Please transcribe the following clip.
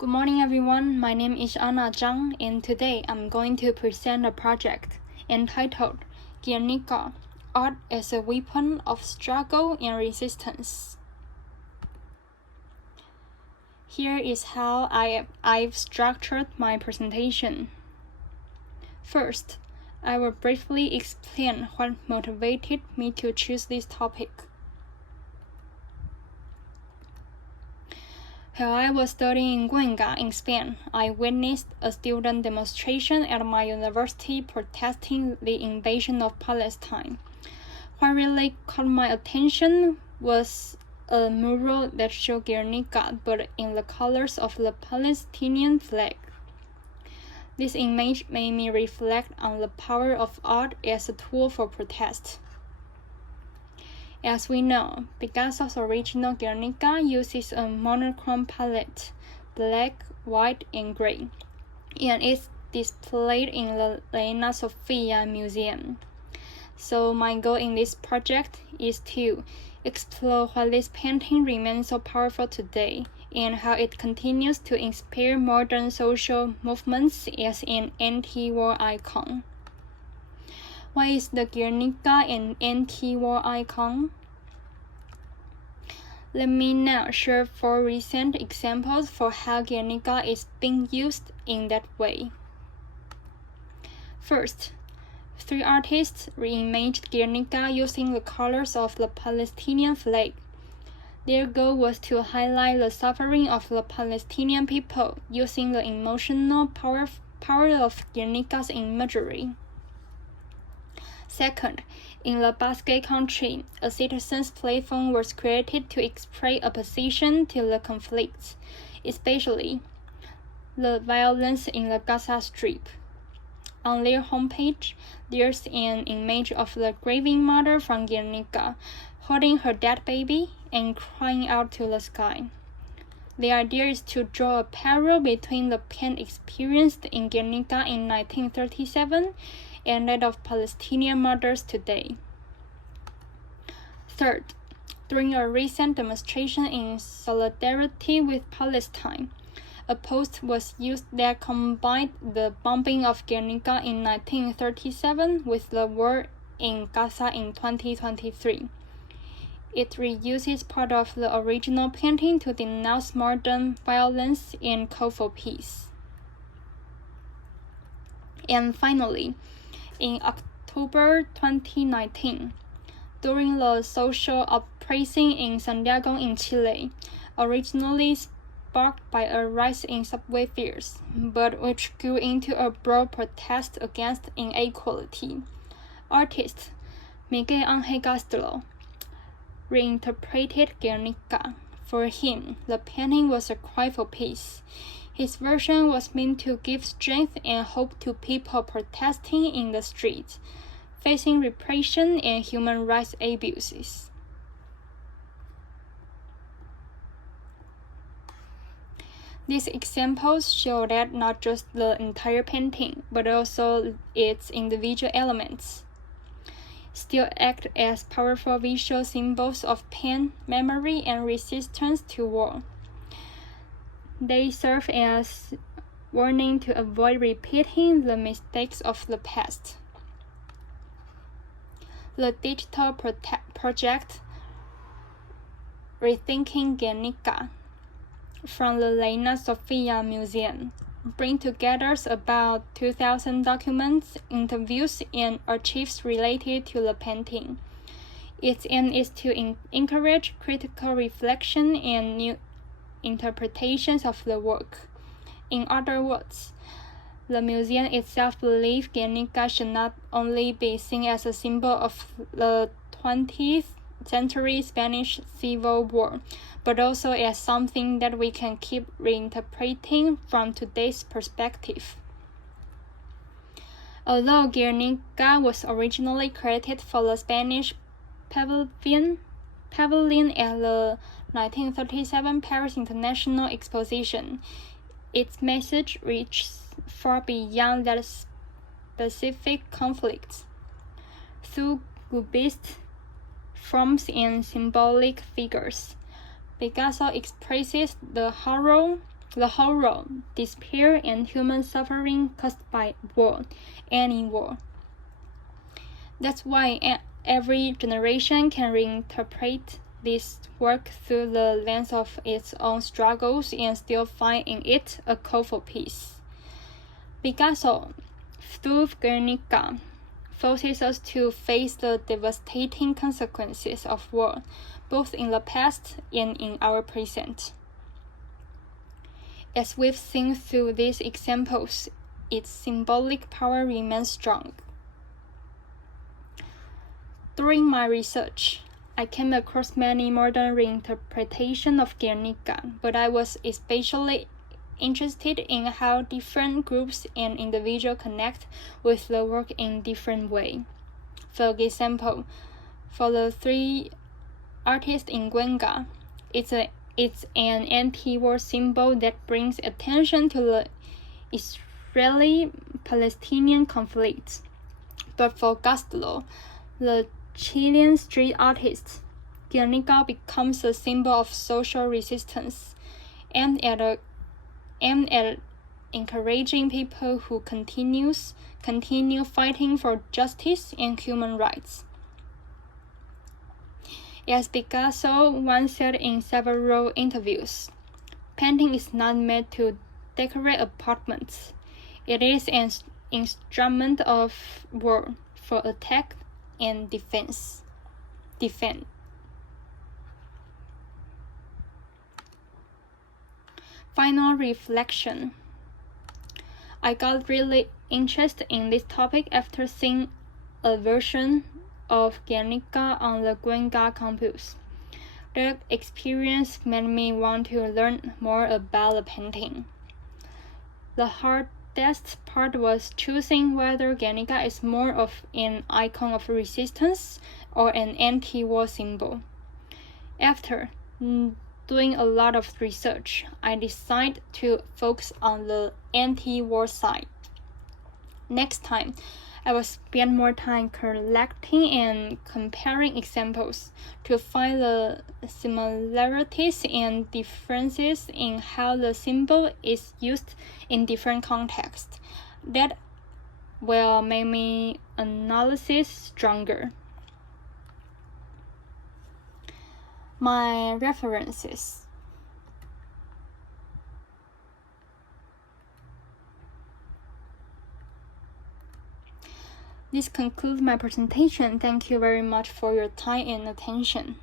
Good morning, everyone. My name is Anna Zhang, and today I'm going to present a project entitled Guernica, Art as a Weapon of Struggle and Resistance. Here is how I've structured my presentation. First, I will briefly explain what motivated me to choose this topic. While I was studying in Guernica in Spain, I witnessed a student demonstration at my university protesting the invasion of Palestine. What really caught my attention was a mural that showed Guernica, but in the colors of the Palestinian flag. This image made me reflect on the power of art as a tool for protest. As we know, Picasso's original Guernica uses a monochrome palette, black, white, and gray, and it's displayed in the Reina Sofia Museum. So my goal in this project is to explore why this painting remains so powerful today and how it continues to inspire modern social movements as an anti-war icon. Why is the Guernica an anti-war icon? Let me now share 4 recent examples for how Guernica is being used in that way. First, 3 artists reimaged Guernica using the colors of the Palestinian flag. Their goal was to highlight the suffering of the Palestinian people using the emotional power of Guernica's imagery. Second, in the Basque Country, a citizens' platform was created to express opposition to the conflicts, especially the violence in the Gaza Strip. On their homepage, there's an image of the grieving mother from Guernica, holding her dead baby and crying out to the sky. The idea is to draw a parallel between the pain experienced in Guernica in 1937 and that of Palestinian mothers today. Third, during a recent demonstration in solidarity with Palestine, a post was used that combined the bombing of Guernica in 1937 with the war in Gaza in 2023. It reuses part of the original painting to denounce modern violence and call for peace. And finally, in October 2019, during the social uprising in Santiago in Chile, originally sparked by a rise in subway fares, but which grew into a broad protest against inequality, artist Miguel Ángel Castro reinterpreted Guernica. For him, the painting was a cry for peace. His version was meant to give strength and hope to people protesting in the streets, facing repression and human rights abuses. These examples show that not just the entire painting, but also its individual elements still act as powerful visual symbols of pain, memory, and resistance to war. They serve as warning to avoid repeating the mistakes of the past. The digital project Rethinking Guernica from the Reina Sofia Museum brings together about 2,000 documents, interviews, and archives related to the painting. Its aim is to encourage critical reflection and new interpretations of the work. In other words, the museum itself believes Guernica should not only be seen as a symbol of the 20th century Spanish Civil War, but also as something that we can keep reinterpreting from today's perspective. Although Guernica was originally created for the Spanish pavilion at the 1937 Paris International Exposition, its message reaches far beyond that specific conflict. Through cubist forms and symbolic figures, Picasso expresses the horror, the horror, despair, and human suffering caused by war, any war. That's why every generation can reinterpret this work through the lens of its own struggles and still find in it a call for peace. Picasso, through Guernica, forces us to face the devastating consequences of war, both in the past and in our present. As we've seen through these examples, its symbolic power remains strong. During my research, I came across many modern reinterpretations of Guernica, but I was especially interested in how different groups and individuals connect with the work in different ways. For example, for the three artists in Guernica, it's an anti-war symbol that brings attention to the Israeli-Palestinian conflict. But for Gastelum, the Chilean street artist, Guernica becomes a symbol of social resistance, aimed at encouraging people who continue fighting for justice and human rights. As Picasso once said in several interviews, painting is not made to decorate apartments. It is an instrument of war for attack and defense. Final reflection. I got really interested in this topic after seeing a version of Guernica on the Guernica campus. That experience made me want to learn more about the painting. The hardest part was choosing whether Guernica is more of an icon of resistance or an anti-war symbol. After doing a lot of research, I decided to focus on the anti-war side. Next time, I will spend more time collecting and comparing examples to find the similarities and differences in how the symbol is used in different contexts. That will make my analysis stronger. My references. This concludes my presentation. Thank you very much for your time and attention.